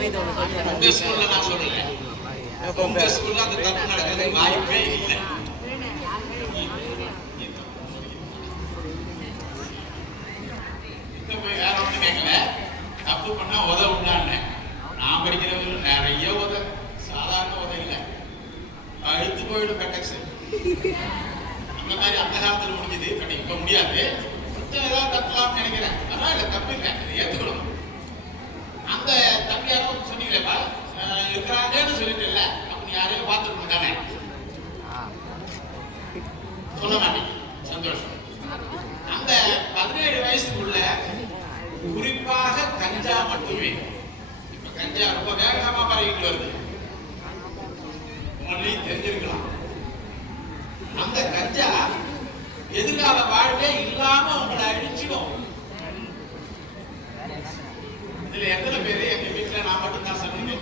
உங்க ஸ்கூல்ல நான் சொல்லல, உங்க ஸ்கூல்ல அந்த தப்பு நடக்கிறதுக்கு வாய்ப்பே இல்லை. வேற ஒண்ணு கேட்கல, தப்பு பண்ணா உதவுண்டான்னு. நான் படிக்கிறது நிறைய உதவு, சாதாரண உதவி இல்லை, அழுத்து போயிடும் பெட்டக்ஸ். அந்த மாதிரி அந்த காலத்தில் முடிஞ்சது, பட் இப்ப முடியாது. கொஞ்சம் ஏதாவது தப்பலாம்னு நினைக்கிறேன். பரவாயில்ல, தப்பு இல்லை, ஏற்றுக்கணும். அந்த தம்பி யாரும் சொன்னீங்களேப்பா இருக்கிறாங்கன்னு சொல்லிட்டு இல்லை, அப்ப நீ யாரையும் பார்த்துக்கணும் தானே? சொல்ல மாட்டேங்க, சந்தோஷம். அந்த 17 வயசுக்குள்ள குறிப்பாக கஞ்சா மட்டுமே, இப்ப கஞ்சா ரொம்ப வேகமா பரவிட்டு வருது, உங்களையும் தெரிஞ்சிருக்கலாம். அந்த கஞ்சா எதிர்கால வாழ்வே இல்லாம உங்களை அழிச்சிடும். இதுல எத்தனை பேரு எங்க வீட்டுல நான் மட்டும் தான் சமைக்க